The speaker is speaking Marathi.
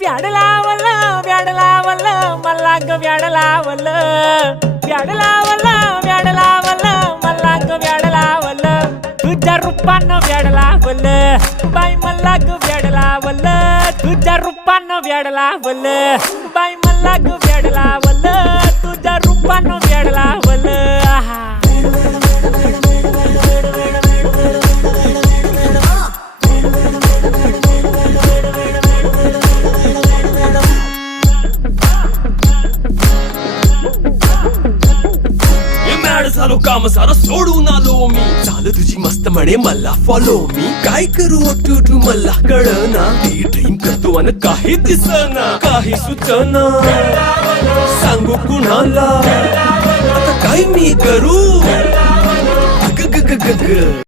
व्याड लावलं व्याड लावलं मला ग व्याड लावलं व्याड लावलं व्याड लावलं मला ग व्याड लावलं तुझ्या रूपानं व्याड लावलं बाई मला ग व्याड लावलं तुझ्या रूपानं व्याड लावलं बाई मला ग व्याड लावलं तुझ्या रूपानं व्याड लावलं आहा झालो काम सारा सोडून आलो मी झालं तुझी मस्त म्हणे मला फॉलो मी काय करू टू मला कळना ती ड्रीम करतो आणि काही दिसना काही सुचना सांगू कुणाला आता काय मी करू ग ग ग ग ग